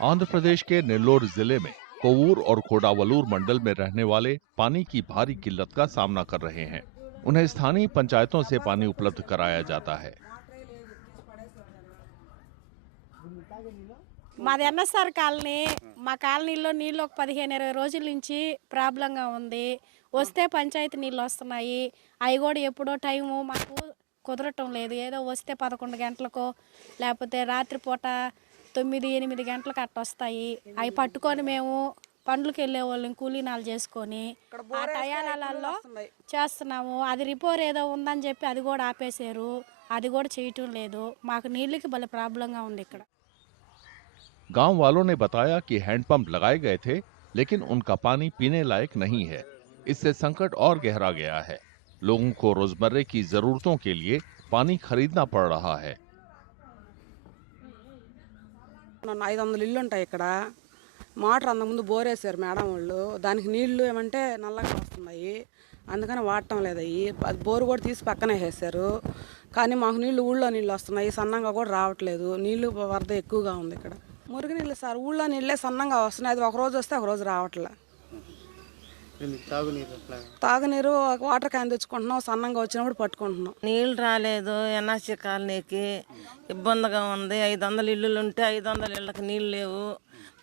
आंध्र प्रदेश के नेल्लोर जिले में कोवूर और कोडावलूर मंडल में रहने वाले पानी की भारी किल्लत का सामना कर रहे हैं। उन्हें स्थानीय पंचायतों से पानी उपलब्ध कराया जाता है। మాది ఎన్ఎస్ఆర్ కాలనీ మా కాలనీలో నీళ్ళు ఒక 15-20 రోజుల నుంచి ప్రాబ్లంగా ఉంది. వస్తే పంచాయతీ నీళ్ళు వస్తున్నాయి. అవి కూడా ఎప్పుడో టైము మాకు కుదరటం లేదు. ఏదో వస్తే 11 గంటలకో లేకపోతే రాత్రిపూట 9-8 గంటలకు అట్ట వస్తాయి. అవి పట్టుకొని మేము పనులకు వెళ్ళే వాళ్ళని కూలీనాలు చేసుకొని ఆ టయాలలో చేస్తున్నాము. అది రిపోర్ ఏదో ఉందని చెప్పి అది కూడా ఆపేశారు. అది కూడా చేయటం లేదు. మాకు నీళ్ళకి భలే ప్రాబ్లంగా ఉంది ఇక్కడ. गांव वालों ने बताया कि हैंडपंप लगाए गए थे, लेकिन उनका पानी पीने लायक नहीं है। इससे संकट और गहरा गया है। लोगों को रोजमर्रे की जरूरतों के लिए पानी खरीदना पड़ रहा है। 500 ఇల్లు ఉంటాయి ఇక్కడ. మోటార్ అంతకుముందు బోరేశారు మేడం వాళ్ళు. దానికి నీళ్లు ఏమంటే నల్లగా వస్తున్నాయి, అందుకని వాడటం లేదు. అది బోరు కూడా తీసి పక్కనే వేసారు. కానీ మాకు నీళ్లు ఊళ్ళో నీళ్ళు వస్తున్నాయి, సన్నంగా కూడా రావట్లేదు. నీళ్లు వరద ఎక్కువగా ఉంది ఇక్కడ. మురికి నీళ్ళు సార్, ఊళ్ళో నీళ్ళే సన్నంగా వస్తున్నాయి. అది ఒక రోజు వస్తే ఒక రోజు రావట్లే. తాగునీరు వాటర్ క్యాన్ తెచ్చుకుంటున్నాం, సన్నంగా వచ్చినప్పుడు పట్టుకుంటున్నాం. నీళ్ళు రాలేదు. ఎన్ఆర్సీ కాలనీకి ఇబ్బందిగా ఉంది. 500 ఇల్లులు ఉంటే 500 ఇళ్ళకి నీళ్ళు లేవు.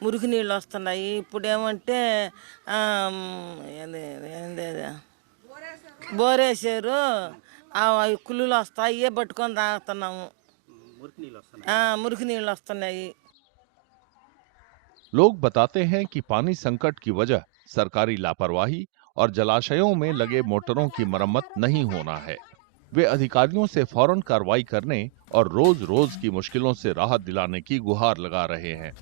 మురికి నీళ్ళు వస్తున్నాయి. ఇప్పుడు ఏమంటే బోరేసారు, అవి కుళ్ళులు వస్తాయి, అయ్యే పట్టుకొని తాగుతున్నాము. మురికి నీళ్ళు వస్తున్నాయి. लोग बताते हैं कि पानी संकट की वजह सरकारी लापरवाही और जलाशयों में लगे मोटरों की मरम्मत नहीं होना है। वे अधिकारियों से फौरन कार्रवाई करने और रोज रोज की मुश्किलों से राहत दिलाने की गुहार लगा रहे हैं।